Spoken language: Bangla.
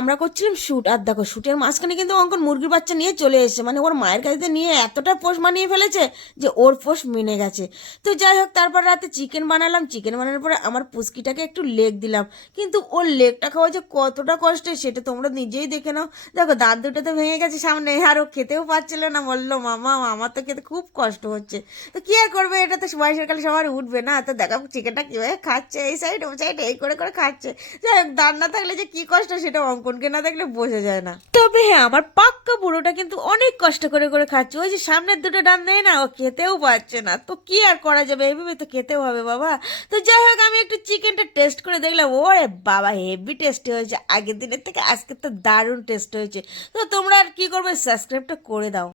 আমরা করছিলাম শ্যুট, আর দেখো শ্যুটের মাঝখানে কিন্তু অঙ্কন মুরগির বাচ্চা নিয়ে চলে এসেছে, মানে ওর মায়ের কাছে নিয়ে এতটা পোষ মানিয়ে ফেলেছে যে ওর পোষ মেনে গেছে। তো যাই হোক, তারপর রাতে চিকেন বানালাম, চিকেন বানানোর পরে আমার পুচকিটাকে একটু লেগ দিলাম, কিন্তু ওর লেগটা খাওয়া যে কতটা কষ্টের সেটা তোমরা নিজেই দেখে নাও। দেখো দাঁত দুটো তো ভেঙে গেছে সামনে, আর ও খেতেও পারছিল না, বললো মামা আমার তো খেতে খুব কষ্ট হচ্ছে। তো কি আর করবে, এটা তো বয়সের কালে সবার উঠবে না। তো দেখো চিকেনটা কীভাবে খাচ্ছে, এই সাইড ও সাইড এই করে করে খাচ্ছে। যাই হোক, দাঁত না থাকলে যে কি কষ্ট সেটা অঙ্কনকে না দেখলে বোঝা যায় না। তবে হ্যাঁ, আমার পাক্কা বুড়োটা কিন্তু অনেক কষ্ট করে করে খাচ্ছে। ওই যে সামনের দুটো ডান দেয় না, ও খেতেও পারছে না। তো কি আর করা যাবে, এইভাবে তো খেতেও হবে বাবা। তো যাই হোক, আমি একটু চিকেনটা টেস্ট করে দেখলাম, ওরে বাবা হেভি টেস্টি হয়েছে, আগের দিনের থেকে আজকে তো দারুণ টেস্ট হয়েছে। তো তোমরা আর কি করবে, সাবস্ক্রাইবটা করে দাও।